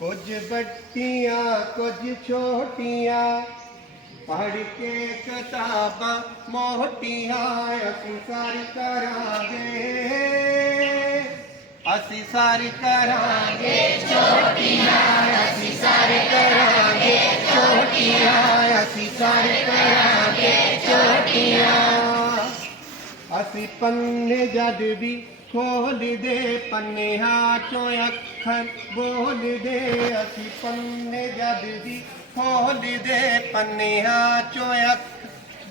ڪجهه به ڪجهو پڙهڪ ڪٽيان اسين ساري ڪر اسين ساري گهران ڇوٽيان اسين ساري ڪران ڇوٽيا ڇوٽيان اسين ساري ڪران ڇوٽيان اسين جڏ به ਵੀ ਖੋਲਦੇ ਪੰਨਿਆਂ ਚੋਂ ਅੱਖਰ ਬੋਲਦੇ ਅਸੀਂ ਪੰਨੇ ਜਦ ਵੀ ਖੋਲਦੇ ਪੰਨਿਆਂ ਚੋਂ ਅੱਖ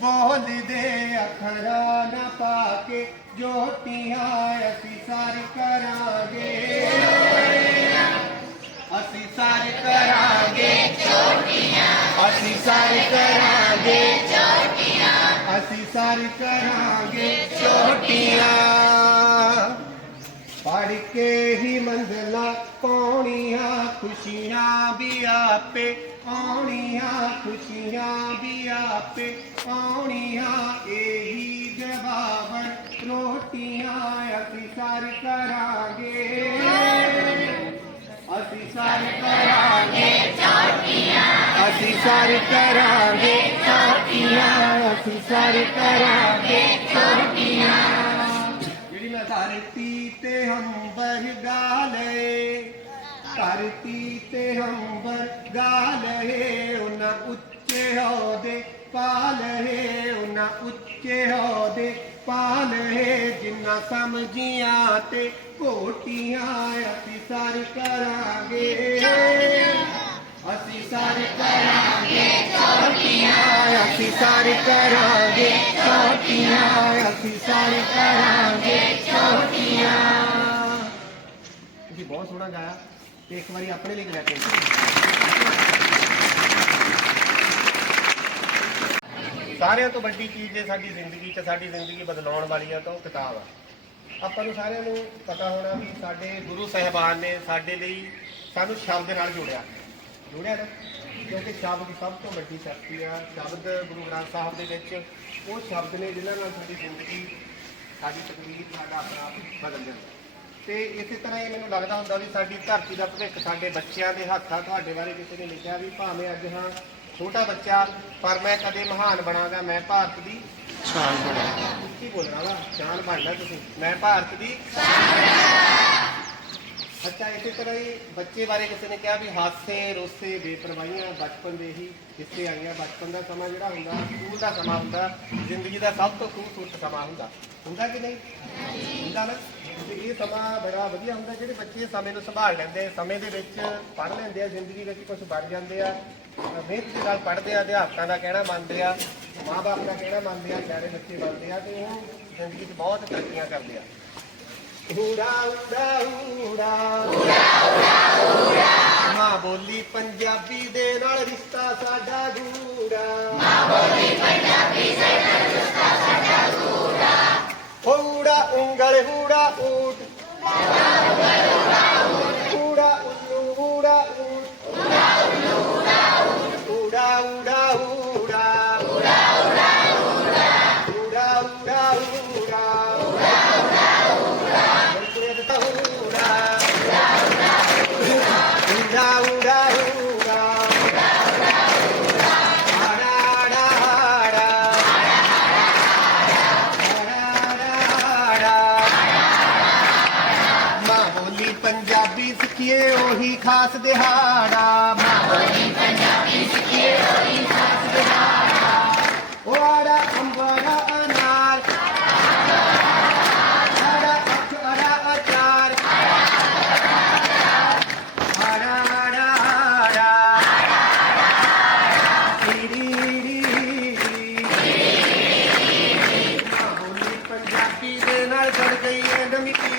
ਬੋਲਦੇ ਅੱਖਰਾਂ ਨਾ ਪਾ ਕੇ ਜੋਟੀਆਂ ਅਸੀਂ ਸਾਰ ਕਰਾਂਗੇ। ਅਸੀਂ ਸਾਰ ਕਰਾਂਗੇ ਅਸੀਂ ਸਾਰ ਕਰਾਂਗੇ ਅਸੀਂ ਸਾਰੀ ਕਰਾਂਗੇ ਛੋਟੀਆਂ ਪੜ ਕੇ ਹੀ ਮੰਜ਼ਲਾਂ ਪਾਉਣੀਆਂ, ਖੁਸ਼ੀਆਂ ਵੀ ਆਪੇ, ਆਉਣੀਆਂ, ਖੁਸ਼ੀਆਂ ਵੀ ਆਪੇ, ਆਉਣੀਆਂ, ਇਹੀ ਜਵਾਬਣ ਰੋਟੀਆਂ ਅਸੀਂ ਸਰ ਕਰਾਂਗੇ। ਅਸੀਂ ਸਰ ਕਰਾਂਗੇ। ਅਸੀਂ ਸਰ ਕਰਾਂਗੇ। ਛੋਟੀਆਂ ਅਸੀਂ ਸਰ ਕਰਾਂਗੇ। ਛੋਟੀਆਂ ਹੰਬਰ ਧਰਤੀ ਤੇ ਹੰਬਰ ਗਾਲੇ, ਉਹਨਾਂ ਉੱਚੇ ਹੋਦੇ ਪਾਲੇ, ਉਹਨਾਂ ਉੱਚੇ ਹੋਦੇ ਪਾਲੇ। ਜਿੰਨਾ ਸਮਝੀਆਂ ਤੇ ਕੋਟੀਆਂ ਅਸੀਂ ਸਾਰੇ ਕਰਾਂਗੇ। ਅਸੀਂ ਸਾਰੇ ਕਰਾਂਗੇ ਛੋਟੀਆਂ ਅਸੀਂ ਸਾਰੇ ਕਰਾਂਗੇ ਛੋਟੀਆਂ ਅਸੀਂ ਸਾਰੇ ਕਰਾਂਗੇ ਬਹੁਤ ਸੋਹਣਾ ਗਾਇਆ ਤੇ ਇੱਕ ਵਾਰੀ ਆਪਣੇ ਲਈ ਗਾ ਕੇ ਸਾਰਿਆਂ ਤੋਂ ਵੱਡੀ ਚੀਜ਼ ਜੇ ਸਾਡੀ ਜ਼ਿੰਦਗੀ 'ਚ, ਸਾਡੀ ਜ਼ਿੰਦਗੀ ਬਦਲਾਉਣ ਵਾਲੀ ਆ ਤਾਂ ਉਹ ਕਿਤਾਬ ਆ। ਆਪਾਂ ਨੂੰ ਸਾਰਿਆਂ ਨੂੰ ਪਤਾ ਹੋਣਾ ਵੀ ਸਾਡੇ ਗੁਰੂ ਸਾਹਿਬਾਨ ਨੇ ਸਾਡੇ ਲਈ ਸਾਨੂੰ ਸ਼ਬਦ ਨਾਲ ਜੋੜਿਆ। ਜੁੜਿਆ ਨਾ, ਕਿਉਂਕਿ ਸ਼ਬਦ ਸਭ ਤੋਂ ਵੱਡੀ ਸ਼ਕਤੀ ਆ। ਸ਼ਬਦ ਗੁਰੂ ਗ੍ਰੰਥ ਸਾਹਿਬ ਦੇ ਵਿੱਚ, ਉਹ ਸ਼ਬਦ ਨੇ ਜਿਨ੍ਹਾਂ ਨਾਲ ਸਾਡੀ ਜ਼ਿੰਦਗੀ, ਸਾਡੀ ਤਕਦੀਰ ਸਾਡਾ ਆਪਣਾ ਬਦਲ ਜਾਂਦਾ। ਤੇ ਇਸੇ ਤਰ੍ਹਾਂ ਹੀ ਮੈਨੂੰ ਲੱਗਦਾ ਹੁੰਦਾ ਵੀ ਸਾਡੀ ਧਰਤੀ ਦਾ ਭਵਿੱਖ ਸਾਡੇ ਬੱਚਿਆਂ ਦੇ ਹੱਥਾਂ ਤੁਹਾਡੇ ਬਾਰੇ ਕਿਸੇ ਨੇ ਲਿਖਿਆ ਵੀ ਭਾਵੇਂ ਅੱਜ ਹਾਂ ਛੋਟਾ ਬੱਚਾ ਪਰ ਮੈਂ ਕਦੇ ਮਹਾਨ ਬਣਾਂਗਾ ਮੈਂ ਭਾਰਤ ਦੀ ਸ਼ਾਨ ਬਣਾ ਉੱਚੀ ਬੋਲਣਾ ਵਾ? ਜਾਨ ਬਣਨਾ ਤੁਸੀਂ। ਮੈਂ ਭਾਰਤ ਦੀ ਅੱਛਾ ਇਸੇ ਤਰ੍ਹਾਂ ਹੀ ਬੱਚੇ ਬਾਰੇ ਕਿਸੇ ਨੇ ਕਿਹਾ ਵੀ ਹਾਸੇ ਰੋਸੇ ਬੇਪਰਵਾਹੀਆਂ ਬਚਪਨ ਦੇ ਹੀ ਹਿੱਸੇ ਆਈਆਂ। ਬਚਪਨ ਦਾ ਸਮਾਂ ਜਿਹੜਾ ਹੁੰਦਾ ਸਕੂਲ ਦਾ ਸਮਾਂ ਹੁੰਦਾ ਜ਼ਿੰਦਗੀ ਦਾ ਸਭ ਤੋਂ ਖੂਬਸੂਰਤ ਸਮਾਂ ਹੁੰਦਾ। ਹੁੰਦਾ ਕਿ ਨਹੀਂ? ਹੁੰਦਾ ਨਾ। ਤੇ ਇਹ ਸਮਾਂ ਬੜਾ ਵਧੀਆ ਹੁੰਦਾ ਜਿਹੜੇ ਬੱਚੇ ਸਮੇਂ ਨੂੰ ਸੰਭਾਲ ਲੈਂਦੇ ਆ, ਸਮੇਂ ਦੇ ਵਿੱਚ ਪੜ੍ਹ ਲੈਂਦੇ ਆ ਜ਼ਿੰਦਗੀ ਵਿੱਚ ਕੁਝ ਬਣ ਜਾਂਦੇ ਆ ਮਿਹਨਤ ਦੇ ਨਾਲ ਪੜ੍ਹਦੇ ਆ ਅਧਿਆਪਕਾਂ ਦਾ ਕਹਿਣਾ ਮੰਨਦੇ ਆ ਮਾਂ-ਬਾਪ ਦਾ ਕਹਿਣਾ ਮੰਨਦੇ ਆ ਪਿਆਰੇ ਬੱਚੇ ਬਣਦੇ ਆ ਤੇ ਉਹ ਜ਼ਿੰਦਗੀ 'ਚ ਬਹੁਤ ਤਰੱਕੀਆਂ ਕਰਦੇ ਆ। ਊੜਾ ਊੜਾ ਊੜਾ ਮਾਂ ਬੋਲੀ ਪੰਜਾਬੀ ਦੇ ਨਾਲ ਰਿਸ਼ਤਾ ਸਾਡਾ ਗੂੜਾ। ਮਾਂ ਬੋਲੀ ਪੰਜਾਬੀ ਦੇ ਹੀ ਖਾਸ ਦਿਹਾੜਾ ਮਾਹੌਲੀ ਪੰਜਾਬੀ ਸਿੱਖੇ ਉਹੀ ਖਾਸ ਦਿਹਾੜਾ। ਉਹ ਆੜਾ ਅੰਬੜਾ ਅਨਾਰ। ਆੜਾ ਅਖਰਾ ਅਚਾਰ। ਆੜਾ ਆੜਾ ਆੜਾ। ਰੀ ਰੀ ਰੀ ਮਾਹੌਲੀ ਪੰਜਾਬੀ ਦੇ ਨਾਲ ਗਈ ਐਂਡਮਿਕੀ